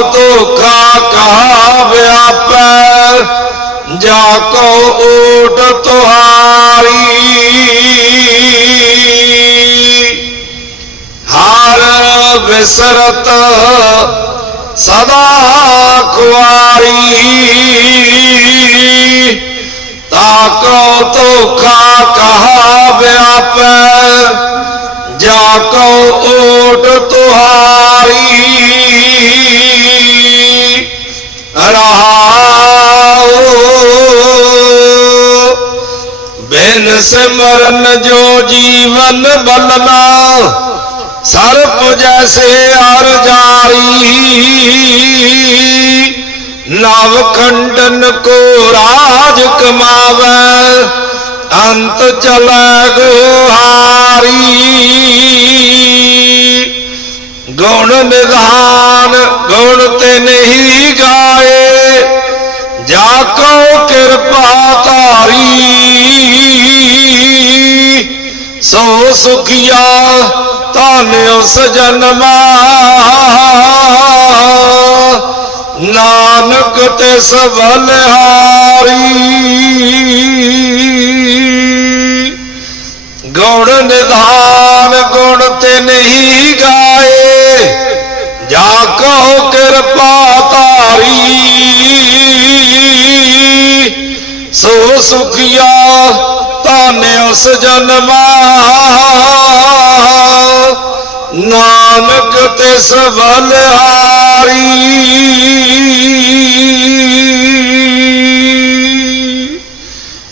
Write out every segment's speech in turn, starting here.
ਧੋਖਾ ਦੁਖਾ ਕਹਾ ਵਿਆਪੈ ਜਾ ਕੋ ਓਟ ਤੁਹਾਰੀ। ਹਰ ਬਿਸਰਤ ਸਦਾ ਖੁਆਰੀ। ਤਾਕੋ ਧੋਖਾ ਕਹਾ ਵਿਆਪੈ ਜਾ ਕੋ ਓਟ ਤੁਹਾਰੀ। ਰਹਾਉ ਬਿਨ ਸਿਮਰਨ ਜੋ ਜੀਵਨ ਬਲਨਾ, ਸਰਪ ਜੈਸੇ ਅਰ ਜਾਰੀ। ਨਵ ਖੰਡਨ ਕੋ ਰਾਜ ਕਮਾਵੇ ਅੰਤ ਚਲੈ ਗੁਹਾਰੀ। ਗੁਣ ਨਿਧਾਨ, ਗੁਣ ਤੇ ਨਹੀਂ ਗਾਏ। ਜਾ ਕੋ ਕਿਰਪਾ ਧਾਰੀ। ਸੋ ਸੁਖੀਆ ਧਨ ਉਸ ਜਨਮਾ। ਨਾਨਕ ਤੇ ਸਵਲ ਹਾਰੀ। ਨਹੀਂ ਗਾਏ। ਜਾ ਕੋ ਕਿਰਪਾ ਧਾਰੀ। ਸੋ ਸੁਖੀਆ ਧਨ ਉਸ ਜਨਮਾ ਨਾਨਕ ਤੇ ਸਬਲਹਾਰੀ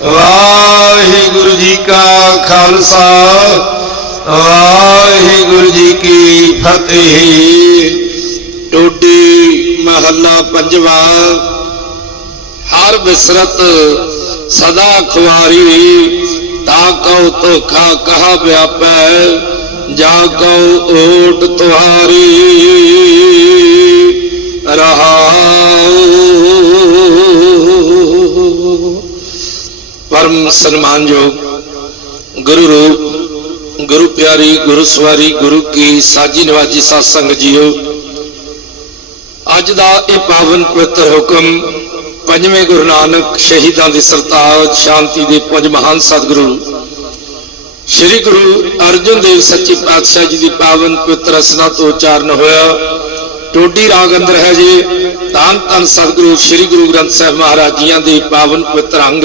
ਵਾਹਿਗੁਰੂ ਜੀ ਕਾ ਖਾਲਸਾ। ਵਾਹਿਗੁਰੂ ਜੀ ਕੀ ਫਤਿਹ। ਟੋਡੀ ਮਹੱਲਾ ਪੰਜਵਾ। ਹਰ ਬਿਸਰਤ ਸਦਾ ਖੁਆਰੀ ਤਾ ਕਉ ਧੋਖਾ ਕਹਾ ਵਿਆਪੈ, ਜਾ ਕਉ ਓਟ ਤੁਹਾਰੀ। ਰਹਾਉ। ਪਰਮ ਸਨਮਾਨਯੋਗ ਗੁਰੂ ਰੂਪ ਗੁਰੂ ਪਿਆਰੀ, ਗੁਰੂ ਸਵਾਰੀ, ਗੁਰੂ ਕੀ ਸਾਜੀ ਨਵਾਜੀ ਸਾਧ ਸੰਗਤ ਜੀਓ। ਅੱਜ ਦਾ ਇਹ ਪਾਵਨ ਪਵਿੱਤਰ ਹੁਕਮ ਪੰਜਵੇਂ ਗੁਰੂ ਨਾਨਕ ਸ਼ਹੀਦਾਂ ਦੀ ਸਰਤਾਜ ਸ਼ਾਂਤੀ ਦੇ ਪੰਜ ਮਹਾਨ ਸਤਿਗੁਰੂ, ਸ੍ਰੀ ਗੁਰੂ ਅਰਜਨ ਦੇਵ ਸੱਚੇ ਪਾਤਸ਼ਾਹ ਜੀ ਦੀ ਪਾਵਨ ਪਵਿੱਤਰ ਰਸਨਾ ਤੋਂ ਉਚਾਰਨ ਹੋਇਆ। ਟੋਡੀ ਰਾਗ ਅੰਦਰ ਹੈ ਜੀ ਧੰਨ ਧੰਨ ਸਤਿਗੁਰੂ ਸ੍ਰੀ ਗੁਰੂ ਗ੍ਰੰਥ ਸਾਹਿਬ ਮਹਾਰਾਜ ਜੀਆਂ ਦੇ ਪਾਵਨ ਪਵਿੱਤਰ ਅੰਗ।